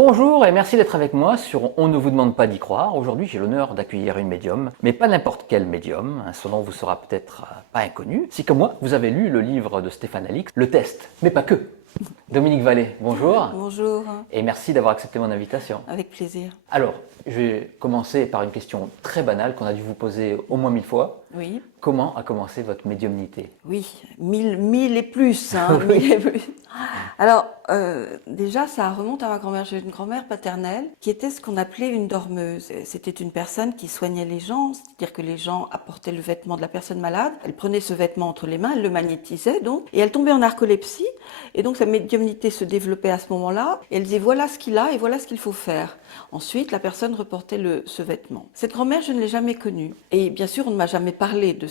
Bonjour et merci d'être avec moi sur On ne vous demande pas d'y croire. Aujourd'hui, j'ai l'honneur d'accueillir une médium, mais pas n'importe quel médium. Son nom vous sera peut-être pas inconnu. Si comme moi, vous avez lu le livre de Stéphane Alix, Le Test, mais pas que. Dominique Vallée, bonjour. Bonjour. Et merci d'avoir accepté mon invitation. Avec plaisir. Alors, je vais commencer par une question très banale qu'on a dû vous poser au moins 1000 fois. Oui. Comment a commencé votre médiumnité? Oui, 1000 et plus. Hein, Oui. 1000 et plus. Alors, déjà, ça remonte à ma grand-mère. J'ai une grand-mère paternelle qui était ce qu'on appelait une dormeuse. C'était une personne qui soignait les gens, c'est-à-dire que les gens apportaient le vêtement de la personne malade. Elle prenait ce vêtement entre les mains, elle le magnétisait donc, et elle tombait en narcolepsie. Et donc, sa médiumnité se développait à ce moment-là. Et elle disait, voilà ce qu'il a et voilà ce qu'il faut faire. Ensuite, la personne reportait ce vêtement. Cette grand-mère, je ne l'ai jamais connue. Et bien sûr, on ne m'a jamais parlé de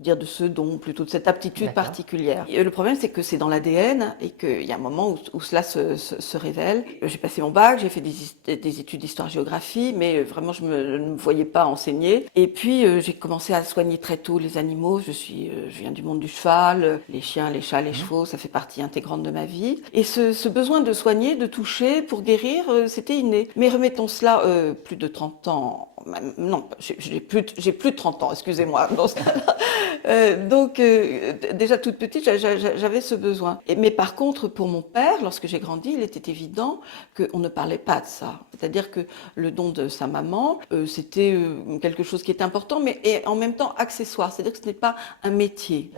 de ce don, plutôt de cette aptitude particulière. Et le problème, c'est que c'est dans l'ADN et qu'il y a un moment où cela se révèle. J'ai passé mon bac, j'ai fait des études d'histoire-géographie, mais vraiment, je ne me voyais pas enseigner. Et puis, j'ai commencé à soigner très tôt les animaux. Je viens du monde du cheval, les chiens, les chats, les chevaux, ça fait partie intégrante de ma vie. Et ce besoin de soigner, de toucher, pour guérir, c'était inné. Mais remettons cela plus de 30 ans. Non, j'ai plus de 30 ans, excusez-moi. Dans ce cas-là. Donc, déjà toute petite, j'avais ce besoin. Mais par contre, pour mon père, lorsque j'ai grandi, il était évident qu'on ne parlait pas de ça. C'est-à-dire que le don de sa maman, c'était quelque chose qui était important, mais en même temps accessoire. C'est-à-dire que ce n'est pas un métier.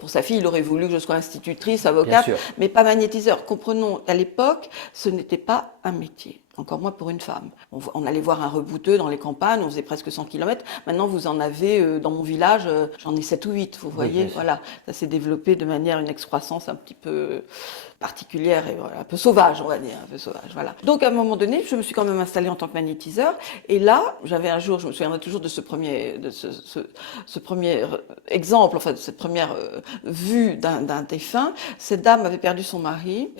Pour sa fille, il aurait voulu que je sois institutrice, avocate, mais pas magnétiseur. Comprenons, à l'époque, ce n'était pas un métier. Encore moins pour une femme. On allait voir un rebouteux dans les campagnes, on faisait presque 100 km. Maintenant, vous en avez, dans mon village, j'en ai 7 ou 8, vous voyez. Voilà, ça s'est développé de manière, une excroissance un petit peu particulière et voilà, un peu sauvage, on va dire, un peu sauvage, voilà. Donc, à un moment donné, je me suis quand même installée en tant que magnétiseur. Et là, j'avais un jour, je me souviendrai toujours de ce premier exemple, enfin, de cette première vue d'un défunt. Cette dame avait perdu son mari,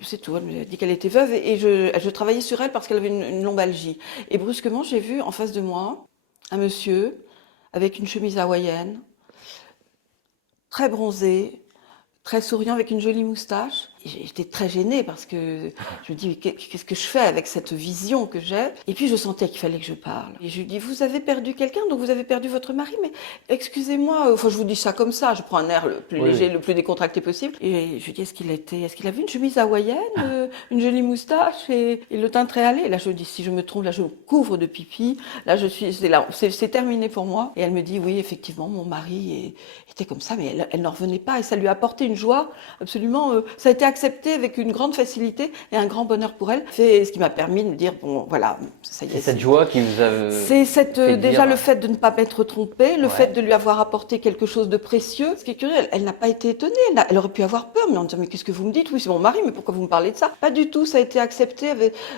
c'est tout, elle m'a dit qu'elle était veuve et je travaillais sur elle parce qu'elle avait une lombalgie. Et brusquement, j'ai vu en face de moi un monsieur avec une chemise hawaïenne, très bronzé, très souriant, avec une jolie moustache. J'étais très gênée parce que je me dis, qu'est-ce que je fais avec cette vision que j'ai? Et puis je sentais qu'il fallait que je parle. Et je lui dis, vous avez perdu quelqu'un, donc vous avez perdu votre mari, mais excusez-moi, enfin je vous dis ça comme ça, je prends un air le plus léger, le plus décontracté possible. Et je lui dis, est-ce qu'il avait une chemise hawaïenne, une jolie moustache et le teint très hâlé? Et là je me dis, si je me trompe, là je me couvre de pipi, là c'est terminé pour moi. Et elle me dit, oui, effectivement, mon mari était comme ça, mais elle n'en revenait pas et ça lui a apporté une joie absolument, ça a été accepté avec une grande facilité et un grand bonheur pour elle. C'est ce qui m'a permis de me dire, bon, voilà, ça y est. C'est cette joie qui vous a C'est déjà le fait de ne pas m'être trompée, le fait de lui avoir apporté quelque chose de précieux. Ce qui est curieux, elle n'a pas été étonnée, elle aurait pu avoir peur, mais en disant, mais qu'est-ce que vous me dites? Oui, c'est mon mari, mais pourquoi vous me parlez de ça? Pas du tout, ça a été accepté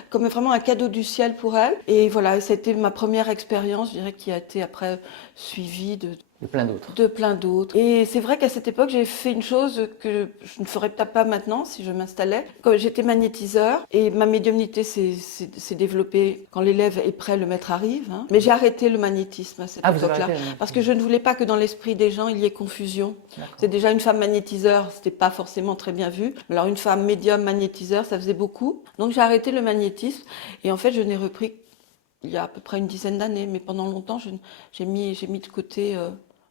comme vraiment un cadeau du ciel pour elle. Et voilà, ça a été ma première expérience, je dirais, qui a été après suivie de plein d'autres. De plein d'autres. Et c'est vrai qu'à cette époque, j'ai fait une chose que je ne ferais peut-être pas maintenant si je m'installais. Quand j'étais magnétiseur et ma médiumnité s'est développée quand l'élève est prêt, le maître arrive. Hein. Mais j'ai arrêté le magnétisme à cette époque-là parce que je ne voulais pas que dans l'esprit des gens il y ait confusion. C'est déjà une femme magnétiseur, c'était pas forcément très bien vu. Alors une femme médium magnétiseur, ça faisait beaucoup. Donc j'ai arrêté le magnétisme et en fait je n'ai repris il y a à peu près une dizaine d'années, mais pendant longtemps j'ai mis de côté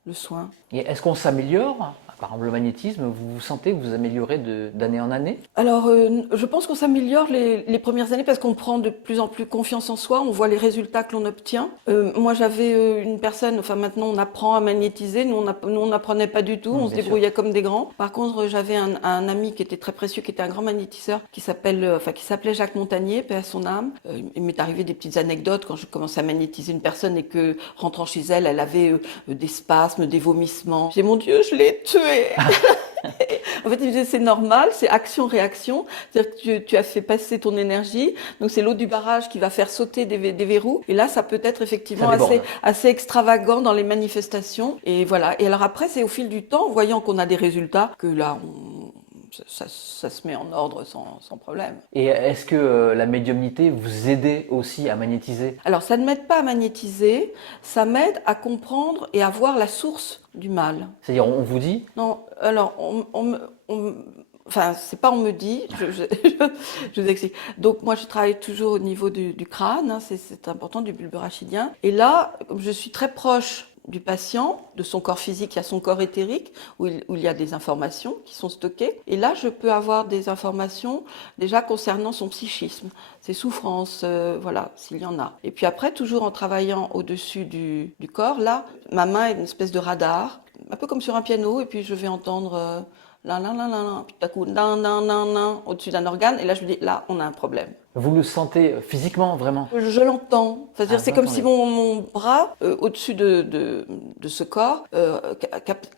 le soin. Et est-ce qu'on s'améliore? Par exemple, le magnétisme, vous sentez que vous vous améliorez d'année en année? Alors, je pense qu'on s'améliore les premières années parce qu'on prend de plus en plus confiance en soi, on voit les résultats que l'on obtient. Moi, j'avais une personne, enfin maintenant on apprend à magnétiser, nous on n'apprenait pas du tout, on se débrouillait comme des grands. Par contre, j'avais un ami qui était très précieux, qui était un grand magnétiseur, qui s'appelait Jacques Montagnier, paix à son âme. Il m'est arrivé des petites anecdotes quand je commençais à magnétiser une personne et que, rentrant chez elle, elle avait des spasmes, des vomissements. J'ai dit, mon Dieu, je l'ai tué. En fait, il me disait, c'est normal, c'est action-réaction. C'est-à-dire que tu as fait passer ton énergie. Donc, c'est l'eau du barrage qui va faire sauter des verrous. Et là, ça peut être effectivement assez extravagant dans les manifestations. Et voilà. Et alors après, c'est au fil du temps, voyant qu'on a des résultats, que là, ça se met en ordre sans problème. Et est-ce que la médiumnité vous aidait aussi à magnétiser? Alors, ça ne m'aide pas à magnétiser, ça m'aide à comprendre et à voir la source du mal. C'est-à-dire, on vous dit? Non, alors, Enfin, c'est pas on me dit, je vous explique. Donc moi, je travaille toujours au niveau du crâne, hein, c'est important, du bulbe rachidien. Et là, comme je suis très proche du patient, de son corps physique, il y a son corps éthérique, où il y a des informations qui sont stockées. Et là, je peux avoir des informations déjà concernant son psychisme, ses souffrances, voilà, s'il y en a. Et puis après, toujours en travaillant au-dessus du corps, là, ma main est une espèce de radar, un peu comme sur un piano, et puis je vais entendre... là, là, là, là, là, puis tout à coup, nan, nan, nan, nan, au-dessus d'un organe, et là, je me dis, là, on a un problème. Vous le sentez physiquement, vraiment? Je l'entends. C'est-à-dire, Ah, c'est vous comme si l'entendez. mon bras, au-dessus de ce corps,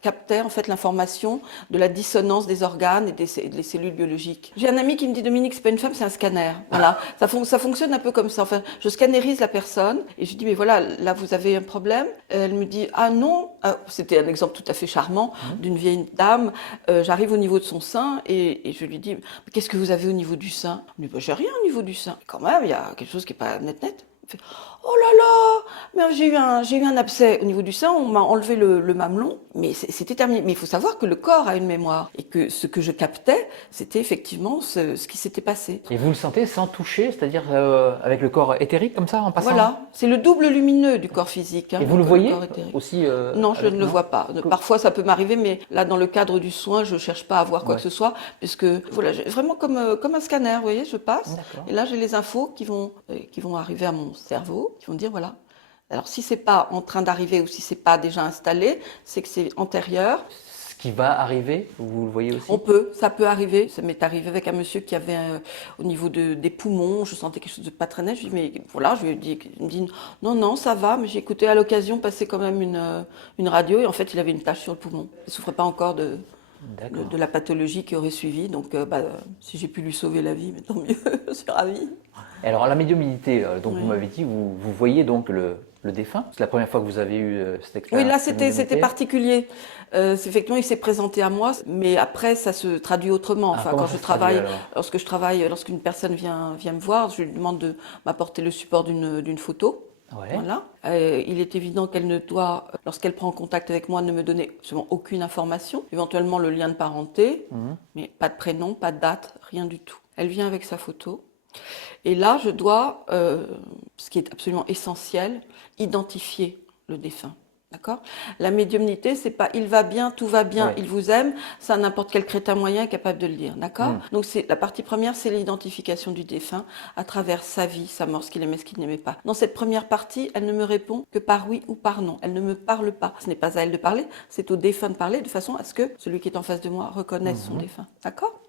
captait en fait l'information de la dissonance des organes et des cellules biologiques. J'ai un ami qui me dit, Dominique, c'est pas une femme, c'est un scanner. Voilà, ça fonctionne un peu comme ça. Enfin, je scannérise la personne et je lui dis, mais voilà, là, vous avez un problème. Elle me dit, ah non, ah, c'était un exemple tout à fait charmant d'une vieille dame. J'arrive au niveau de son sein et je lui dis, mais qu'est-ce que vous avez au niveau du sein? Elle me dit, bah, j'ai rien au niveau du sein. Quand même, il y a quelque chose qui est pas net. Elle fait, oh là là, mais j'ai eu un abcès au niveau du sein, on m'a enlevé le mamelon, mais c'était terminé. Mais il faut savoir que le corps a une mémoire et que ce que je captais, c'était effectivement ce qui s'était passé. Et vous le sentez sans toucher, c'est-à-dire avec le corps éthérique comme ça, en passant? Voilà, c'est le double lumineux du corps physique. Hein, Et vous le voyez corps éthérique. aussi Non, je ne le vois pas. Parfois, ça peut m'arriver, mais là, dans le cadre du soin, je cherche pas à voir quoi que ce soit, puisque voilà, vraiment comme un scanner, vous voyez, je passe, et là, j'ai les infos qui vont arriver à mon cerveau, qui vont dire voilà. Alors, si c'est pas en train d'arriver ou si c'est pas déjà installé, c'est que c'est antérieur. Ce qui va arriver, vous le voyez aussi? Ça peut arriver. Ça m'est arrivé avec un monsieur qui avait au niveau des poumons, je sentais quelque chose de pas très net. Je lui dis mais voilà, je lui ai dit, il me dit non ça va, mais j'ai écouté à l'occasion passer quand même une radio et en fait il avait une tache sur le poumon. Il souffrait pas encore de la pathologie qui aurait suivi. Donc si j'ai pu lui sauver la vie, mais tant mieux, je suis ravie. Et alors la médiumnité, donc Oui. vous m'avez dit, vous voyez donc le défunt. C'est la première fois que vous avez eu cette expérience? Oui, là de médiumnité? c'était particulier. Effectivement, il s'est présenté à moi, mais après ça se traduit autrement. Ah, Enfin, comment quand ça je se traduit, travaille, alors lorsqu'une personne vient me voir, je lui demande de m'apporter le support d'une photo. Ouais. Voilà. Il est évident qu'elle ne doit, lorsqu'elle prend contact avec moi, ne me donner absolument aucune information, éventuellement le lien de parenté, mais pas de prénom, pas de date, rien du tout. Elle vient avec sa photo. Et là, je dois, ce qui est absolument essentiel, identifier le défunt. D'accord ? La médiumnité, c'est pas il va bien, tout va bien, il vous aime, ça n'importe quel crétin moyen est capable de le dire. D'accord ? Donc c'est la partie première, c'est l'identification du défunt à travers sa vie, sa mort, ce qu'il aimait, ce qu'il n'aimait pas. Dans cette première partie, elle ne me répond que par oui ou par non. Elle ne me parle pas. Ce n'est pas à elle de parler, c'est au défunt de parler de façon à ce que celui qui est en face de moi reconnaisse son défunt. D'accord ?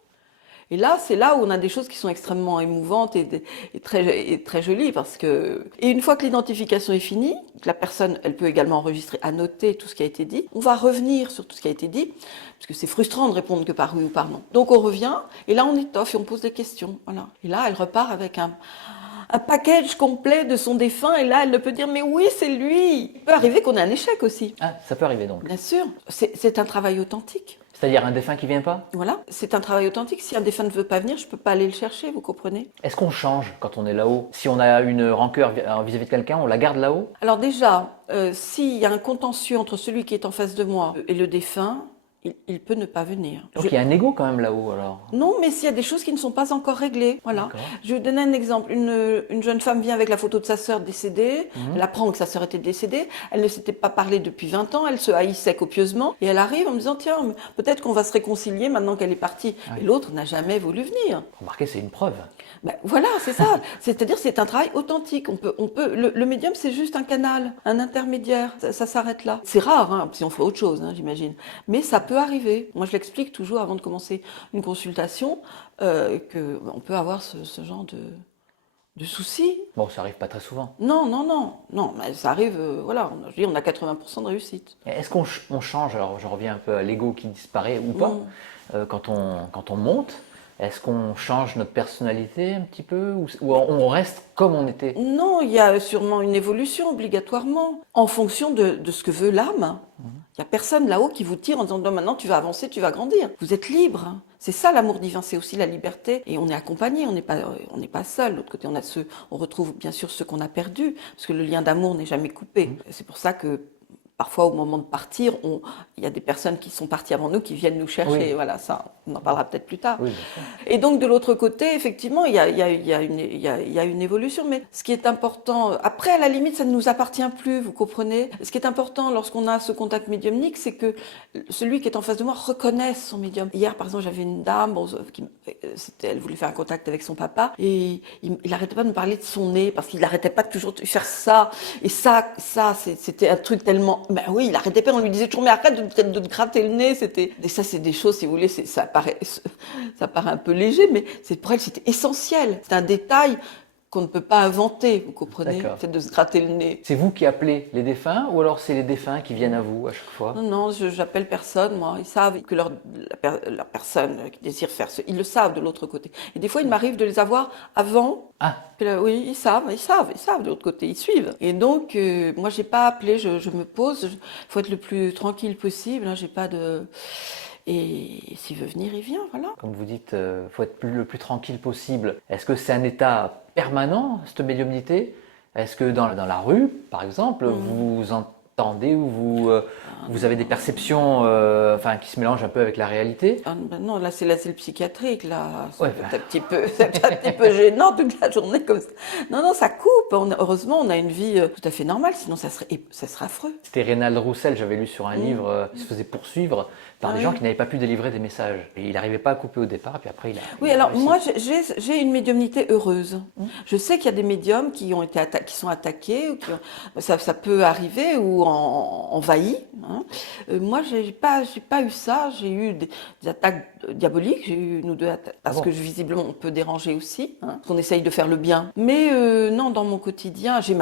Et là, c'est là où on a des choses qui sont extrêmement émouvantes et très jolies parce que, et une fois que l'identification est finie, que la personne, elle peut également enregistrer, annoter tout ce qui a été dit, on va revenir sur tout ce qui a été dit, parce que c'est frustrant de répondre que par oui ou par non. Donc on revient, et là on étoffe et on pose des questions, voilà. Et là, elle repart avec un package complet de son défunt, et là, elle ne peut dire, mais oui, c'est lui. Il peut arriver qu'on ait un échec aussi. Ah, ça peut arriver donc. Bien sûr. C'est un travail authentique. C'est-à-dire un défunt qui vient pas? Voilà, c'est un travail authentique. Si un défunt ne veut pas venir, je ne peux pas aller le chercher, vous comprenez? Est-ce qu'on change quand on est là-haut? Si on a une rancœur vis-à-vis de quelqu'un, on la garde là-haut? Alors déjà, s'il y a un contentieux entre celui qui est en face de moi et le défunt, il peut ne pas venir. Donc il y a un ego quand même là-haut alors? Non, mais s'il y a des choses qui ne sont pas encore réglées, voilà. D'accord. Je vais vous donner un exemple. Une jeune femme vient avec la photo de sa sœur décédée, elle apprend que sa sœur était décédée, elle ne s'était pas parlé depuis 20 ans, elle se haïssait copieusement, et elle arrive en me disant, tiens, peut-être qu'on va se réconcilier maintenant qu'elle est partie. Et l'autre n'a jamais voulu venir. Remarquez, c'est une preuve. Ben, voilà, c'est ça. C'est-à-dire, c'est un travail authentique. Le médium, c'est juste un canal, un intermédiaire. Ça s'arrête là. C'est rare, hein, si on fait autre chose, hein, j'imagine. Mais ça peut arriver. Moi, je l'explique toujours avant de commencer une consultation, que on peut avoir ce genre de soucis. Bon, ça arrive pas très souvent. Non, mais ça arrive, voilà. Je dis, on a 80% de réussite. Est-ce qu'on change, alors je reviens un peu à l'ego qui disparaît ou pas, quand on monte? Est-ce qu'on change notre personnalité un petit peu ou on reste comme on était? Non, il y a sûrement une évolution obligatoirement en fonction de ce que veut l'âme. Il n'y a personne là-haut qui vous tire en disant non, maintenant tu vas avancer, tu vas grandir. Vous êtes libre. C'est ça l'amour divin, c'est aussi la liberté. Et on est accompagné, on n'est pas seul. De l'autre côté, on retrouve bien sûr ce qu'on a perdu, parce que le lien d'amour n'est jamais coupé. C'est pour ça que parfois au moment de partir, il y a des personnes qui sont parties avant nous qui viennent nous chercher. Oui. Voilà, ça, on en parlera peut-être plus tard. Oui, bien sûr. Et donc de l'autre côté, effectivement, il y a une évolution. Mais ce qui est important, après, à la limite, ça ne nous appartient plus, vous comprenez. Ce qui est important lorsqu'on a ce contact médiumnique, c'est que celui qui est en face de moi reconnaisse son médium. Hier, par exemple, j'avais une dame, elle voulait faire un contact avec son papa, et il arrêtait pas de me parler de son nez, parce qu'il arrêtait pas de toujours faire ça. Et ça, c'était un truc tellement... Ben oui, il arrêtait pas, on lui disait toujours, mais arrête de te gratter le nez. Et ça, c'est des choses, si vous voulez, ça paraît un peu léger, mais pour elle, c'était essentiel. C'est un détail qu'on ne peut pas inventer, vous comprenez, le fait de se gratter le nez. C'est vous qui appelez les défunts ou alors c'est les défunts qui viennent à vous à chaque fois? Non, j'appelle personne, moi. Ils savent que la personne qui désire faire ils le savent de l'autre côté. Et des fois, il m'arrive de les avoir avant. Ah, Oui, ils savent de l'autre côté, ils suivent. Et donc, moi, j'ai pas appelé, je me pose. Il faut être le plus tranquille possible. Hein, j'ai pas de... Et s'il veut venir, il vient, voilà. comme vous dites, faut être le plus tranquille possible. Est-ce que c'est un état permanent, cette médiumnité? Est-ce que dans la rue, par exemple, vous entendez ou vous avez des perceptions qui se mélangent un peu avec la réalité? Ah, ben non, là c'est le psychiatrique, là. Ouais, C'est un petit peu gênant toute la journée comme ça. Non, ça coupe. Heureusement, on a une vie tout à fait normale, sinon ça serait affreux. C'était Rénal Roussel, j'avais lu sur un livre, il se faisait poursuivre par des gens qui n'avaient pas pu délivrer des messages. Et il n'arrivait pas à couper au départ, puis après il a... Oui, alors moi j'ai une médiumnité heureuse. Je sais qu'il y a des médiums qui sont attaqués, ou ça peut arriver, ou envahis. Hein. Moi, j'ai pas eu ça. J'ai eu des attaques diaboliques. J'ai eu une ou deux attaques parce que visiblement on peut déranger aussi. Hein, parce qu'on essaye de faire le bien. Mais non, dans mon quotidien, j'ai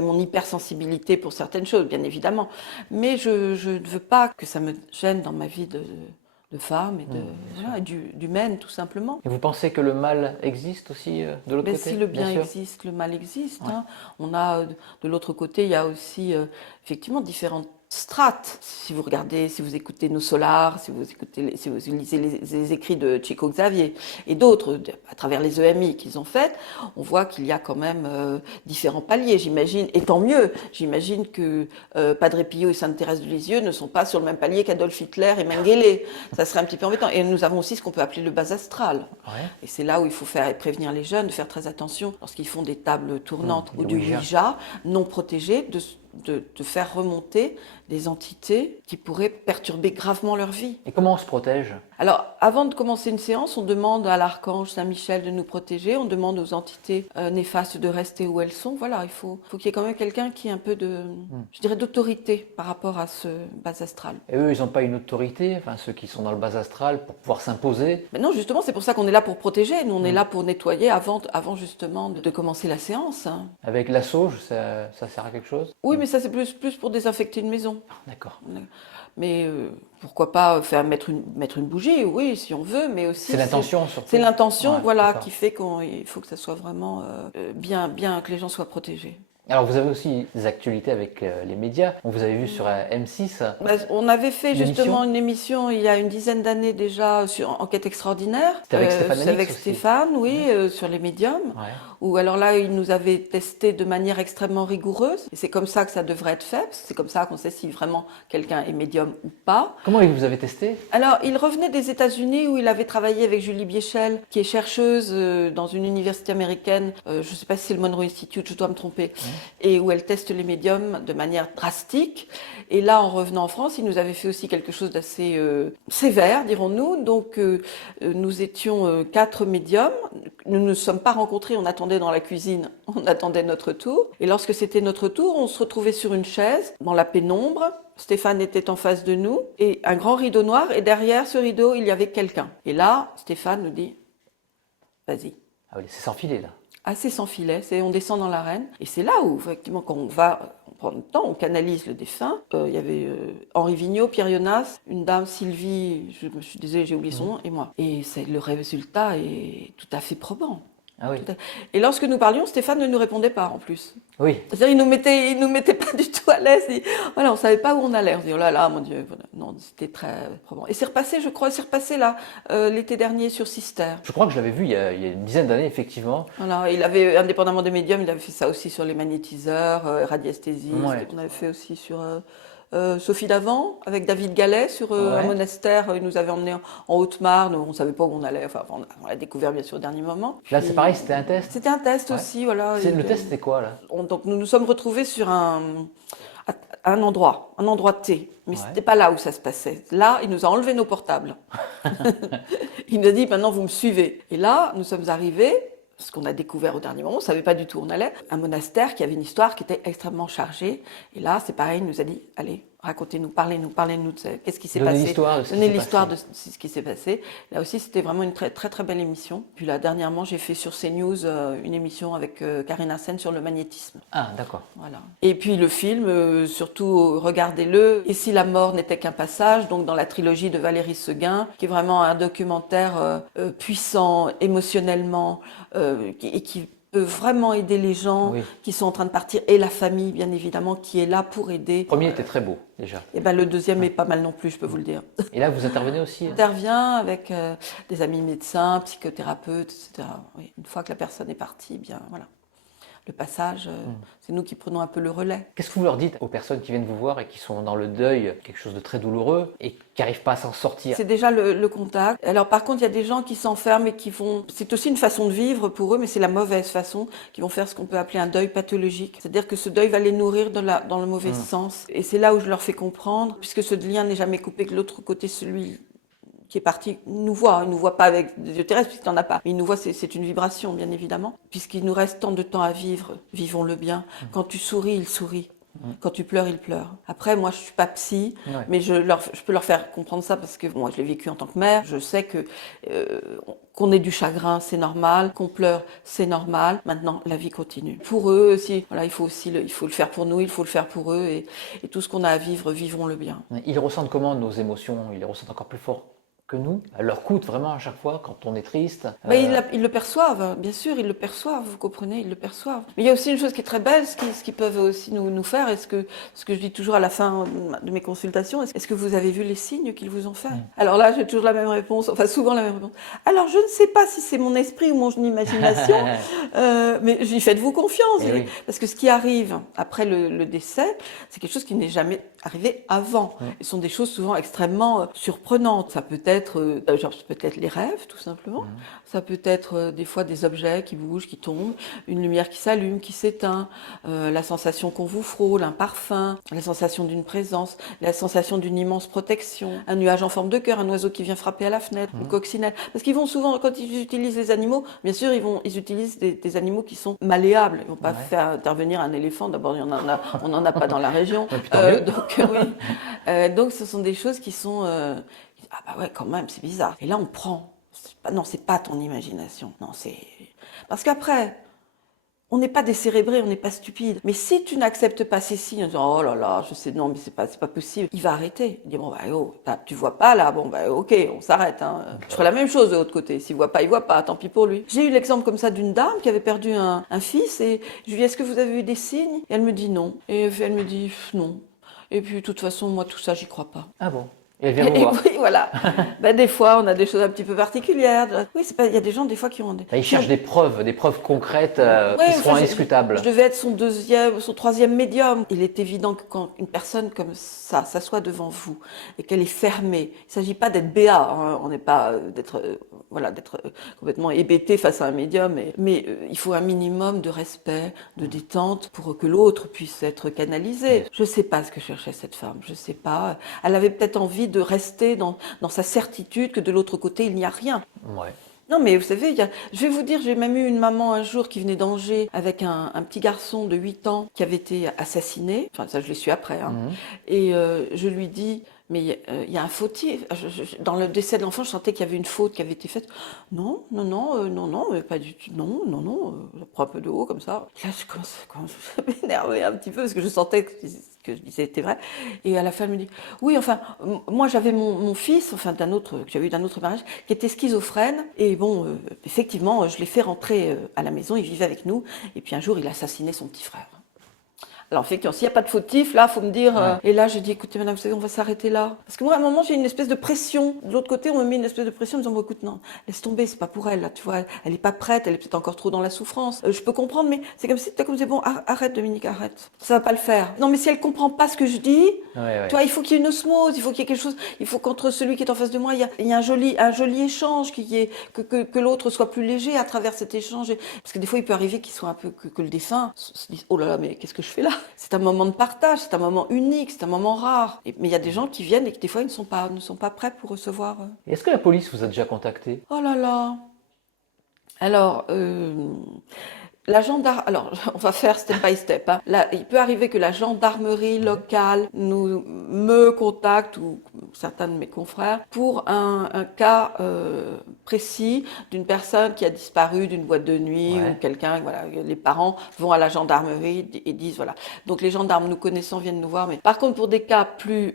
mon hypersensibilité pour certaines choses, bien évidemment. Mais je ne veux pas que ça me gêne dans ma vie de femme et d'humaine, tout simplement. Et vous pensez que le mal existe aussi de l'autre Mais côté? si le bien sûr. existe, le mal existe. Ouais. Hein. On a de l'autre côté, il y a aussi effectivement différentes strates. Si vous écoutez Nos Solars, si vous lisez les écrits de Chico Xavier et d'autres, à travers les EMI qu'ils ont fait, on voit qu'il y a quand même différents paliers, j'imagine, et tant mieux. J'imagine que Padre Pio et Sainte Thérèse de Lisieux ne sont pas sur le même palier qu'Adolf Hitler et Mengele. Ça serait un petit peu embêtant. Et nous avons aussi ce qu'on peut appeler le bas astral. Ouais. Et c'est là où il faut prévenir les jeunes de faire très attention lorsqu'ils font des tables tournantes ou du du Ouija. Ouija non protégées, de faire remonter des entités qui pourraient perturber gravement leur vie. Et comment on se protège? Alors, avant de commencer une séance, on demande à l'archange Saint-Michel de nous protéger, on demande aux entités néfastes de rester où elles sont. Voilà, il faut qu'il y ait quand même quelqu'un qui ait un peu je dirais, d'autorité par rapport à ce bas astral. Et eux, ils n'ont pas une autorité, ceux qui sont dans le bas astral, pour pouvoir s'imposer? Mais non, justement, c'est pour ça qu'on est là pour protéger. Nous, on est là pour nettoyer avant justement de commencer la séance. Hein. Avec la sauge, ça sert à quelque chose? Oui, mais ça, c'est plus pour désinfecter une maison. D'accord. Mais pourquoi pas mettre une bougie, oui, si on veut, mais aussi... C'est l'intention, surtout. C'est l'intention, Ouais, voilà, d'accord. qui fait qu'il faut que ça soit vraiment bien, que les gens soient protégés. Alors, vous avez aussi des actualités avec les médias. On vous avait vu sur M6. On avait fait justement une émission il y a une dizaine d'années déjà sur Enquête extraordinaire. C'était avec Stéphane Alix avec aussi. Stéphane, oui, sur les médiums. Ouais. Où alors là, il nous avait testé de manière extrêmement rigoureuse. Et c'est comme ça que ça devrait être fait. C'est comme ça qu'on sait si vraiment quelqu'un est médium ou pas. Comment vous avez testé? Alors, il revenait des États-Unis où il avait travaillé avec Julie Biéchel, qui est chercheuse dans une université américaine. Je ne sais pas si c'est le Monroe Institute, je dois me tromper. Et où elle teste les médiums de manière drastique. Et là, en revenant en France, il nous avait fait aussi quelque chose d'assez sévère, dirons-nous. Donc, nous étions 4 médiums. Nous ne nous sommes pas rencontrés, on attendait dans la cuisine, on attendait notre tour. Et lorsque c'était notre tour, on se retrouvait sur une chaise, dans la pénombre. Stéphane était en face de nous, et un grand rideau noir, et derrière ce rideau, il y avait quelqu'un. Et là, Stéphane nous dit, vas-y. Ah oui, c'est sans filet, là. Assez sans filet, on descend dans l'arène. Et c'est là où, effectivement, quand on prend le temps, on canalise le défunt. Il y avait Henri Vigneault, Pierre Jonas, une dame, Sylvie, je me suis désolée, j'ai oublié son nom, et moi. Et le résultat est tout à fait probant. Ah oui. Et lorsque nous parlions, Stéphane ne nous répondait pas en plus. Oui. C'est-à-dire, il nous mettait pas du tout à l'aise. Voilà, on savait pas où on allait. On se dit, oh là là, mon Dieu. Voilà. Non, c'était très probant. Et c'est repassé, je crois, là, l'été dernier sur Sister. Je crois que je l'avais vu il y a une dizaine d'années, effectivement. Voilà, il avait, indépendamment des médiums, il avait fait ça aussi sur les magnétiseurs, radiesthésie. Ouais. On avait fait aussi sur Sophie Davant, avec David Gallet, sur un monastère. Il nous avait emmenés en Haute-Marne, on ne savait pas où on allait, enfin on l'a découvert bien sûr au dernier moment. Là c'est pareil, c'était un test? C'était un test aussi, voilà. Le test c'était quoi là? Donc nous nous sommes retrouvés sur un endroit de thé. Mais c'était pas là où ça se passait. Là, il nous a enlevé nos portables. Il nous a dit, maintenant vous me suivez. Et là, nous sommes arrivés, ce qu'on a découvert au dernier moment, on ne savait pas du tout où on allait, un monastère qui avait une histoire qui était extrêmement chargée. Et là, c'est pareil, il nous a dit, allez, racontez-nous, parlez-nous de qu'est-ce qui s'est passé. Donnez l'histoire de ce qui s'est passé. Là aussi, c'était vraiment une très très très belle émission. Puis là, dernièrement, j'ai fait sur CNews une émission avec Karine Arsène sur le magnétisme. Ah, d'accord. Voilà. Et puis le film, surtout regardez-le. Et si la mort n'était qu'un passage, donc dans la trilogie de Valérie Seguin, qui est vraiment un documentaire puissant émotionnellement et qui peut vraiment aider les gens qui sont en train de partir, et la famille, bien évidemment, qui est là pour aider. Le premier était très beau, déjà. Et ben, le deuxième est pas mal non plus, je peux vous le dire. Et là, vous intervenez aussi? J'interviens avec des amis médecins, psychothérapeutes, etc. Oui. Une fois que la personne est partie, bien voilà. Le passage, c'est nous qui prenons un peu le relais. Qu'est-ce que vous leur dites aux personnes qui viennent vous voir et qui sont dans le deuil, quelque chose de très douloureux, et qui n'arrivent pas à s'en sortir? C'est déjà le contact. Alors par contre, il y a des gens qui s'enferment et qui vont... C'est aussi une façon de vivre pour eux, mais c'est la mauvaise façon, qui vont faire ce qu'on peut appeler un deuil pathologique. C'est-à-dire que ce deuil va les nourrir dans le mauvais sens. Et c'est là où je leur fais comprendre, puisque ce lien n'est jamais coupé, que l'autre côté, celui qui est parti, nous voit. Il nous voit pas avec des yeux terrestres, puisqu'il n'en a pas. Mais il nous voit, c'est une vibration, bien évidemment. Puisqu'il nous reste tant de temps à vivre, vivons-le bien. Quand tu souris, il sourit. Quand tu pleures, il pleure. Après, moi, je suis pas psy, mais je peux leur faire comprendre ça parce que moi, je l'ai vécu en tant que mère. Je sais que qu'on ait du chagrin, c'est normal. Qu'on pleure, c'est normal. Maintenant, la vie continue. Pour eux aussi, voilà, il faut le faire pour nous, il faut le faire pour eux. Et tout ce qu'on a à vivre, vivons-le bien. Ils ressentent comment nos émotions? Ils les ressentent encore plus fort que nous? Elle leur coûte vraiment à chaque fois quand on est triste? Ils le perçoivent, bien sûr, ils le perçoivent, vous comprenez, ils le perçoivent. Mais il y a aussi une chose qui est très belle, ce qu'ils peuvent aussi nous faire, ce que je dis toujours à la fin de mes consultations, est-ce que vous avez vu les signes qu'ils vous ont fait? Alors là, j'ai toujours la même réponse, enfin souvent la même réponse. Alors je ne sais pas si c'est mon esprit ou mon imagination, mais faites-vous confiance. Parce que ce qui arrive après le décès, c'est quelque chose qui n'est jamais arrivé avant. Ce sont des choses souvent extrêmement surprenantes. Ça peut être les rêves, tout simplement. Ça peut être des fois des objets qui bougent, qui tombent, une lumière qui s'allume, qui s'éteint, la sensation qu'on vous frôle, un parfum, la sensation d'une présence, la sensation d'une immense protection, un nuage en forme de cœur, un oiseau qui vient frapper à la fenêtre, une coccinelle. Parce qu'ils vont souvent, quand ils utilisent les animaux, bien sûr, ils utilisent des animaux qui sont malléables. Ils vont pas faire intervenir un éléphant. D'abord, on n'en a pas dans la région. Donc, ce sont des choses qui sont... ah bah ouais, quand même, c'est bizarre. Et là, on prend. Non, c'est pas ton imagination. Non, c'est... Parce qu'après, on n'est pas décérébré, on n'est pas stupide. Mais si tu n'acceptes pas ces signes en disant, oh là là, je sais, non, mais c'est pas possible, il va arrêter. Il dit, bon, bah, oh, tu vois pas là, bon, bah, ok, on s'arrête, hein. Je ferai la même chose de l'autre côté. S'il voit pas, il voit pas, tant pis pour lui. J'ai eu l'exemple comme ça d'une dame qui avait perdu un fils et je lui dis, est-ce que vous avez eu des signes? Et elle me dit non. Et elle me dit non. Et puis, de toute façon, moi, tout ça, j'y crois pas. Ah bon? Et elle vient vous voir. Oui, voilà. Des fois, on a des choses un petit peu particulières. Oui, il y a des gens, des fois, qui ont des... Ils cherchent des preuves concrètes qui seront indiscutables. Je devais être son troisième médium. Il est évident que quand une personne comme ça s'assoit devant vous et qu'elle est fermée, il ne s'agit pas d'être béat, hein, on n'est pas d'être complètement hébété face à un médium, mais il faut un minimum de respect, de détente pour que l'autre puisse être canalisé. Je ne sais pas ce que cherchait cette femme, je ne sais pas. Elle avait peut-être envie de rester dans sa certitude que de l'autre côté, il n'y a rien. Ouais. Non, mais vous savez, je vais vous dire, j'ai même eu une maman un jour qui venait d'Angers avec un petit garçon de 8 ans qui avait été assassiné. Enfin, ça, je l'ai su après. Hein. Et je lui dis, mais il y a un fautif. Dans le décès de l'enfant, je sentais qu'il y avait une faute qui avait été faite. Non, pas du tout. Non, je prends un peu de haut comme ça. Là, je commence à m'énerver un petit peu parce que je sentais que je disais était vrai. Et à la fin, elle me dit, oui, enfin, moi j'avais mon fils, enfin que j'avais eu d'un autre mariage, qui était schizophrène. Et bon, effectivement, je l'ai fait rentrer à la maison, il vivait avec nous. Et puis un jour, il a assassiné son petit frère. Alors effectivement, s'il n'y a pas de fautif, là, faut me dire. Et là, je dis, écoutez, madame, vous savez, on va s'arrêter là. Parce que moi, à un moment, j'ai une espèce de pression. De l'autre côté, on me met une espèce de pression en me disant, bon, écoute, non, laisse tomber, c'est pas pour elle, là, tu vois, elle est pas prête, elle est peut-être encore trop dans la souffrance. Je peux comprendre, mais c'est comme si, comme c'est bon, arrête, Dominique, arrête. Ça va pas le faire. Non, mais si elle comprend pas ce que je dis, tu vois, il faut qu'il y ait une osmose, il faut qu'il y ait quelque chose, il faut qu'entre celui qui est en face de moi, il y a un joli échange, que l'autre soit plus léger à travers cet échange. Parce que des fois, il peut arriver qu'il soit un peu, que le défunt se dise, oh là là, mais qu'est-ce que je fais là? C'est un moment de partage, c'est un moment unique, c'est un moment rare. Mais il y a des gens qui viennent et qui des fois ne sont pas prêts pour recevoir. Est-ce que la police vous a déjà contacté? Oh là là. Alors, la gendarmerie, alors on va faire step by step. Hein. Là, il peut arriver que la gendarmerie locale me contacte ou certains de mes confrères pour un cas précis d'une personne qui a disparu d'une boîte de nuit ou quelqu'un. Voilà, les parents vont à la gendarmerie et disent voilà. Donc les gendarmes nous connaissant viennent nous voir. Mais par contre pour des cas plus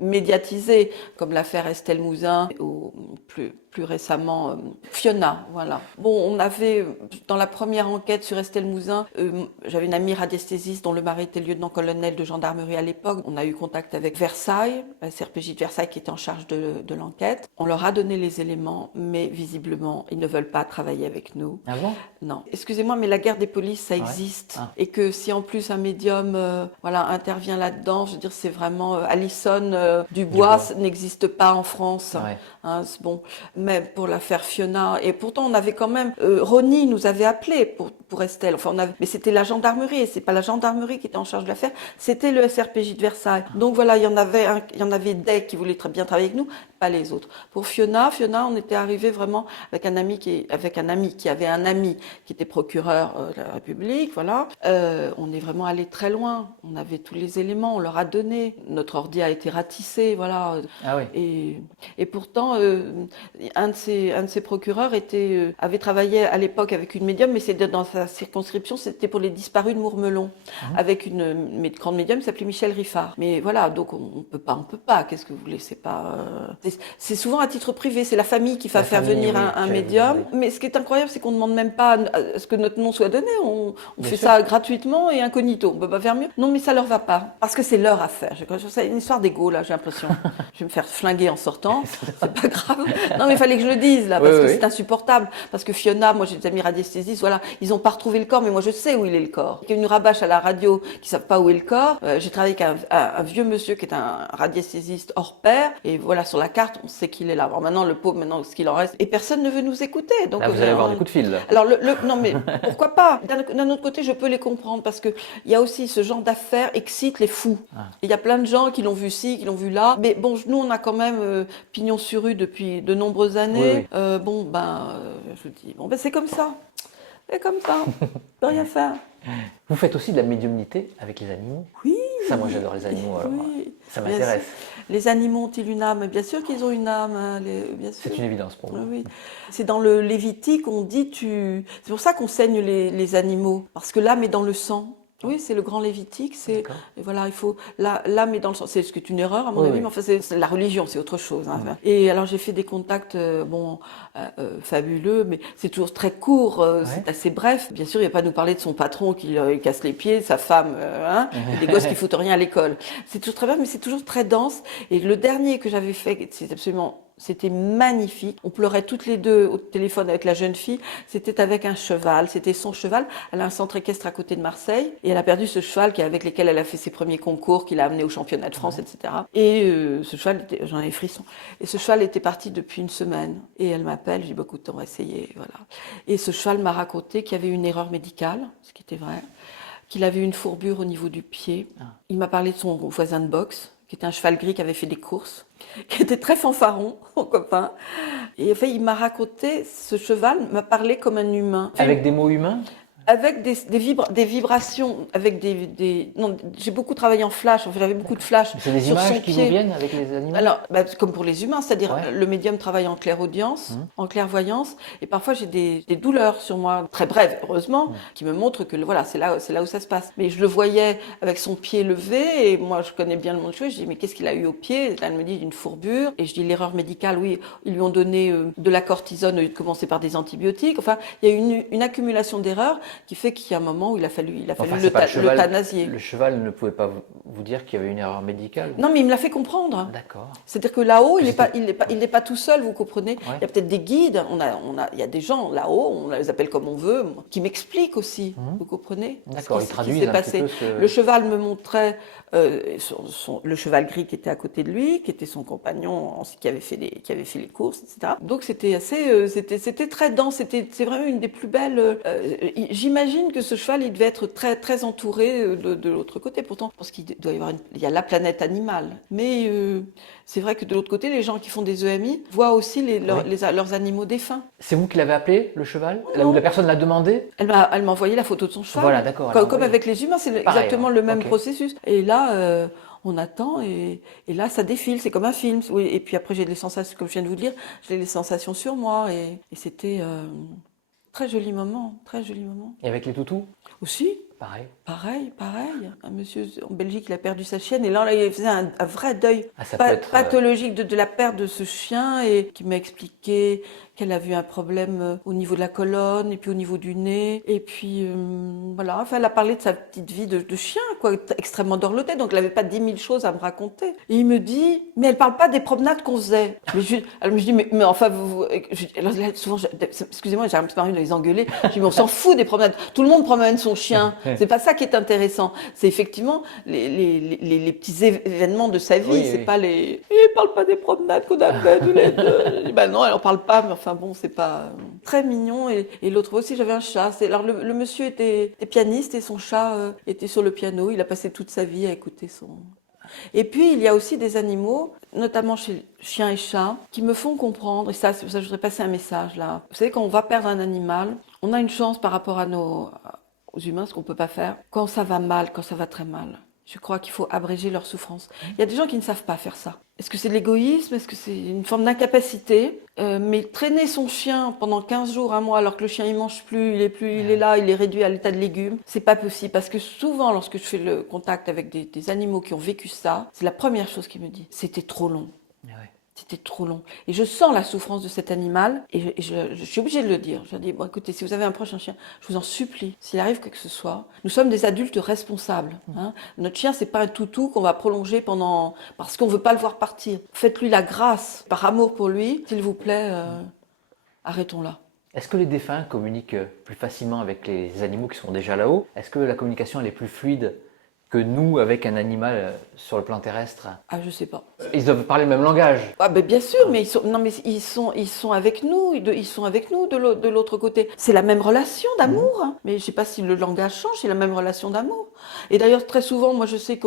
médiatisés comme l'affaire Estelle Mouzin ou plus récemment Fiona, voilà. Bon, on avait dans la première enquête sur Estelle Mouzin, j'avais une amie radiesthésiste dont le mari était lieutenant-colonel de gendarmerie à l'époque. On a eu contact avec Versailles, la CRPJ de Versailles qui était en charge de l'enquête. On leur a donné les éléments, mais visiblement, ils ne veulent pas travailler avec nous. Ah bon? Non. Excusez-moi, mais la guerre des polices, ça existe. Et que si en plus un médium intervient là-dedans, je veux dire, c'est vraiment Alison Dubois n'existe pas en France. Hein, c'est bon. Mais pour l'affaire Fiona, et pourtant on avait quand même Ronnie nous avait appelé pour Estelle. Enfin, mais c'était la gendarmerie, et c'est pas la gendarmerie qui était en charge de l'affaire, c'était le SRPJ de Versailles. Donc voilà, il y en avait des qui voulaient très bien travailler avec nous, pas les autres. Pour Fiona, on était arrivé vraiment avec un ami qui avait un ami qui était procureur de la République. Voilà, on est vraiment allé très loin. On avait tous les éléments, on leur a donné. Notre ordi a été ratissé, voilà. Ah oui. Et pourtant, un de ces procureurs avait travaillé à l'époque avec une médium, mais c'était dans sa circonscription, c'était pour les disparus de Mourmelon, avec une grande médium qui s'appelait Michel Riffard. Mais voilà, donc on peut pas. Qu'est-ce que vous voulez? C'est pas. C'est souvent à titre privé. C'est la famille qui va faire venir un médium. Mais ce qui est incroyable, c'est qu'on ne demande même pas à ce que notre nom soit donné. On fait ça gratuitement et incognito. On peut pas faire mieux. Non, mais ça leur va pas, parce que c'est leur affaire. C'est une histoire d'ego là. J'ai l'impression. Je vais me faire flinguer en sortant. C'est pas grave. Non, mais il fallait que je le dise là, parce que c'est insupportable. Parce que Fiona, moi j'ai des amis radiesthésistes, voilà, ils ont pas retrouvé le corps, mais moi je sais où il est le corps. Il y a une rabâche à la radio qui savent pas où est le corps. J'ai travaillé avec un vieux monsieur qui est un radiesthésiste hors pair, et voilà, sur la carte, on sait qu'il est là. Alors maintenant, le pauvre, ce qu'il en reste, et personne ne veut nous écouter. Donc là, vous allez avoir des coups de fil. Là. Alors non, mais pourquoi pas? D'un autre côté, je peux les comprendre, parce que il y a aussi ce genre d'affaires excite les fous. Il y a plein de gens qui l'ont vu ci, qui l'ont vu là. Mais bon, nous, on a quand même pignon sur rue depuis de nombreuses années. Je vous dis, c'est comme ça. C'est comme ça. On peut rien faire. Vous faites aussi de la médiumnité avec les animaux? Oui. Ça, moi, j'adore les animaux. Alors, ça m'intéresse. Les animaux ont-ils une âme? Bien sûr qu'ils ont une âme. Hein, bien sûr. C'est une évidence pour moi. Oui. C'est dans le Lévitique, on dit c'est pour ça qu'on saigne les animaux, parce que l'âme est dans le sang. Oui, c'est le grand Lévitique. Et voilà, il faut l'âme est dans le sang. C'est ce qui est une erreur à mon avis, mais enfin c'est la religion, c'est autre chose. Hein. Et alors j'ai fait des contacts fabuleux, mais c'est toujours très court, c'est assez bref. Bien sûr, il ne va pas nous parler de son patron qui casse les pieds, sa femme, et des gosses qui foutent rien à l'école. C'est toujours très bref, mais c'est toujours très dense. Et le dernier que j'avais fait, c'était magnifique. On pleurait toutes les deux au téléphone avec la jeune fille. C'était avec un cheval. C'était son cheval. Elle a un centre équestre à côté de Marseille. Et elle a perdu ce cheval avec lequel elle a fait ses premiers concours, qu'il a amené au championnat de France, etc. Et ce cheval, j'en ai frissons. Et ce cheval était parti depuis une semaine. Et elle m'appelle. Je dis, écoute, on va essayer. Voilà. Et ce cheval m'a raconté qu'il y avait une erreur médicale, ce qui était vrai, qu'il avait une fourbure au niveau du pied. Il m'a parlé de son voisin de boxe, qui était un cheval gris qui avait fait des courses, qui était très fanfaron, mon copain. Et enfin, il m'a raconté, ce cheval m'a parlé comme un humain. Avec des mots humains? Avec des vibrations, avec non, j'ai beaucoup travaillé en flash, j'avais beaucoup de flash. C'est des images qui vous viennent avec les animaux? Alors, comme pour les humains, c'est-à-dire le médium travaille en clairaudience, en clairvoyance, et parfois j'ai des douleurs sur moi, très brèves, heureusement, qui me montrent que voilà, c'est là où ça se passe. Mais je le voyais avec son pied levé, et moi je connais bien le monde chouette, je dis mais qu'est-ce qu'il a eu au pied? Et là, elle me dit d'une fourbure, et je dis l'erreur médicale, oui, ils lui ont donné de la cortisone au lieu de commencer par des antibiotiques. Enfin, il y a une accumulation d'erreurs. qui fait qu'il y a un moment où il a fallu Enfin, c'est pas l'euthanasier. le cheval ne pouvait pas vous dire qu'il y avait une erreur médicale? Non, mais il me l'a fait comprendre. D'accord. C'est-à-dire que là-haut, Puis il n'est pas tout seul, vous comprenez. Ouais. Il y a peut-être des guides, il y a des gens là-haut, on les appelle comme on veut, qui m'expliquent aussi, vous comprenez. D'accord, ils ce qui traduisent s'est un passé. petit peu Le cheval me montrait le cheval gris qui était à côté de lui, qui était son compagnon qui avait fait les courses, etc. Donc c'était c'était très dense, c'est vraiment une des plus belles. J'imagine que ce cheval, il devait être très très entouré de l'autre côté. Pourtant, je pense qu'il doit y avoir il y a la planète animale, mais c'est vrai que de l'autre côté, les gens qui font des EMI voient aussi leurs animaux défunts. C'est vous qui l'avez appelé, le cheval? Non. Là où la personne l'a demandé? Elle m'a envoyé la photo de son cheval. Voilà, d'accord. Comme avec les humains, c'est Pareil, exactement ouais. le même Ok. processus. Et là, on attend et là, ça défile. C'est comme un film. Oui, et puis après, j'ai des sensations, comme je viens de vous dire, j'ai des sensations sur moi. Et c'était très joli moment, très joli moment. Et avec les toutous? Aussi, Pareil. pareil. Un monsieur en Belgique, il a perdu sa chienne et là, il faisait un vrai deuil Ah, ça peut être, pathologique de la perte de ce chien et qui m'a expliqué qu'elle a vu un problème au niveau de la colonne et puis au niveau du nez. Et puis, voilà, enfin, elle a parlé de sa petite vie de chien, quoi, extrêmement dorlotée, donc elle n'avait pas 10 000 choses à me raconter. Et il me dit, mais elle parle pas des promenades qu'on faisait. Alors je dis, mais enfin, alors là, souvent, excusez-moi, j'ai un petit mari de les engueuler. Je dis, mais on s'en fout des promenades. Tout le monde promène son chien. C'est pas ça qui est intéressant. C'est effectivement les petits événements de sa vie. Oui, c'est oui. pas les. Il parle pas des promenades qu'on a faites tous les deux. Je dis, ben non, elle en parle pas. Mais enfin bon, c'est pas très mignon. Et l'autre aussi, j'avais un chat. Alors le monsieur était pianiste et son chat était sur le piano. Il a passé toute sa vie à écouter son. Et puis, il y a aussi des animaux, notamment chez chiens et chats, qui me font comprendre, et ça, je voudrais passer un message là. Vous savez, quand on va perdre un animal, on a une chance par rapport aux humains, ce qu'on ne peut pas faire, quand ça va mal, quand ça va très mal. Je crois qu'il faut abréger leur souffrance. Il y a des gens qui ne savent pas faire ça. Est-ce que c'est de l'égoïsme? Est-ce que c'est une forme d'incapacité? Mais traîner son chien pendant 15 jours, un mois, alors que le chien il mange plus, il est là, il est réduit à l'état de légume, c'est pas possible. Parce que souvent, lorsque je fais le contact avec des animaux qui ont vécu ça, c'est la première chose qu'il me dit. C'était trop long. Ouais. C'était trop long. Et je sens la souffrance de cet animal et je suis obligée de le dire. Je dis, bon, écoutez, si vous avez un proche, un chien, je vous en supplie, s'il arrive quoi que ce soit, nous sommes des adultes responsables. Hein. Notre chien, c'est pas un toutou qu'on va prolonger parce qu'on veut pas le voir partir. Faites-lui la grâce, par amour pour lui, s'il vous plaît, arrêtons là. Est-ce que les défunts communiquent plus facilement avec les animaux qui sont déjà là-haut? Est-ce que la communication elle est plus fluide que nous avec un animal sur le plan terrestre? Ah, je sais pas. Ils doivent parler le même langage. Ah ben bien sûr, mais ils sont avec nous, ils sont avec nous de l'autre côté. C'est la même relation d'amour, hein. Mais je sais pas si le langage change, c'est la même relation d'amour. Et d'ailleurs très souvent, moi je sais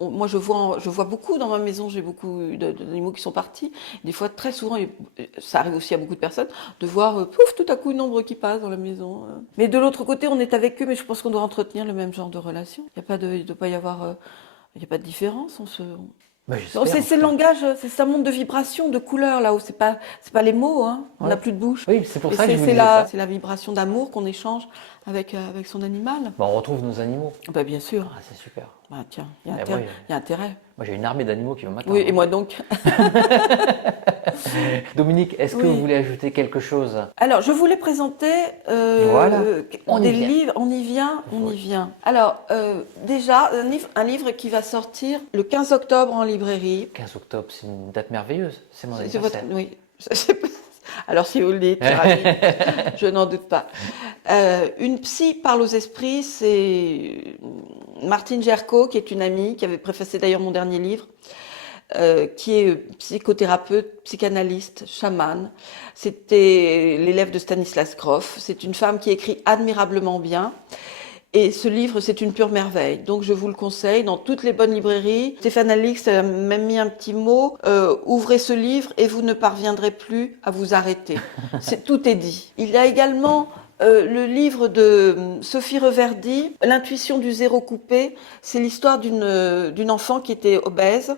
moi je vois beaucoup dans ma maison, j'ai beaucoup d'animaux qui sont partis. Des fois très souvent, et ça arrive aussi à beaucoup de personnes, de voir pouf tout à coup une ombre qui passe dans la maison. Mais de l'autre côté, on est avec eux, mais je pense qu'on doit entretenir le même genre de relation. Il doit pas y avoir, il y a pas de différence. Bah, j'espère, C'est le langage, c'est un monde de vibrations, de couleurs là où c'est pas les mots, hein. On Ouais. n'a plus de bouche. Oui, c'est pour Et ça que je vous disais ça. c'est la vibration d'amour qu'on échange avec son animal. Bah, on retrouve nos animaux. Bah bien sûr. Ah, c'est super. Bah tiens, il y a Eh intérêt. oui. Il y a intérêt. Moi j'ai une armée d'animaux qui va m'attendre. Oui, et moi donc. Dominique, est-ce que Oui. vous voulez ajouter quelque chose? Alors, je voulais présenter Voilà. On y des vient. livres. On y vient. Alors, déjà, un livre qui va sortir le 15 octobre en librairie. 15 octobre, c'est une date merveilleuse. C'est mon C'est votre... anniversaire. Oui. Alors, si vous le dites, ravi. Je n'en doute pas. Une psy parle aux esprits, c'est Martine Gerco, qui est une amie, qui avait préfacé d'ailleurs mon dernier livre, qui est psychothérapeute, psychanalyste, chamane. C'était l'élève de Stanislas Grof. C'est une femme qui écrit admirablement bien. Et ce livre, c'est une pure merveille. Donc, je vous le conseille dans toutes les bonnes librairies. Stéphane Alix a même mis un petit mot. Ouvrez ce livre et vous ne parviendrez plus à vous arrêter. Tout est dit. Il y a également le livre de Sophie Reverdy, L'intuition du zéro coupé. C'est l'histoire d'une enfant qui était obèse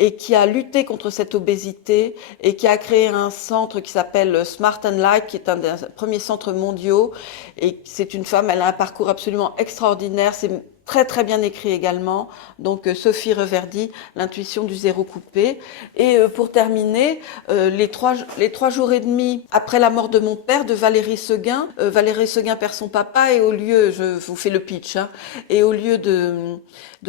et qui a lutté contre cette obésité et qui a créé un centre qui s'appelle Smart and Like, qui est un des premiers centres mondiaux. Et c'est une femme, elle a un parcours absolument extraordinaire. C'est très très bien écrit également. Donc Sophie Reverdy, L'intuition du zéro coupé. Et pour terminer, les trois jours et demi après la mort de mon père, de Valérie Seguin. Valérie Seguin perd son papa et au lieu, je vous fais le pitch, hein, et au lieu de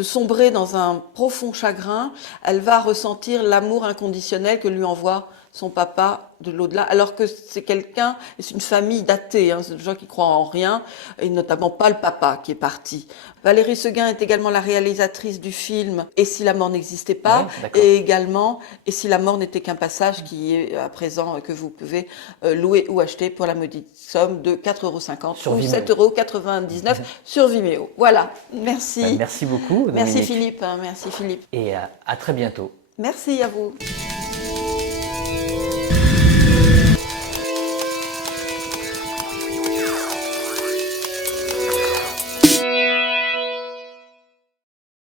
sombrer dans un profond chagrin, elle va ressentir l'amour inconditionnel que lui envoie son papa de l'au-delà, alors que c'est quelqu'un, et c'est une famille d'athées, hein, c'est des gens qui croient en rien, et notamment pas le papa qui est parti. Valérie Seguin est également la réalisatrice du film Et si la mort n'existait pas, Ouais, d'accord. et également Et si la mort n'était qu'un passage, qui est à présent que vous pouvez louer ou acheter pour la modique somme de 4,50 Sur € ou Vimeo. 7,99 € sur Vimeo. Voilà, merci. Merci beaucoup, Merci Dominique. Philippe, hein, merci Philippe. Et à très bientôt. Merci à vous.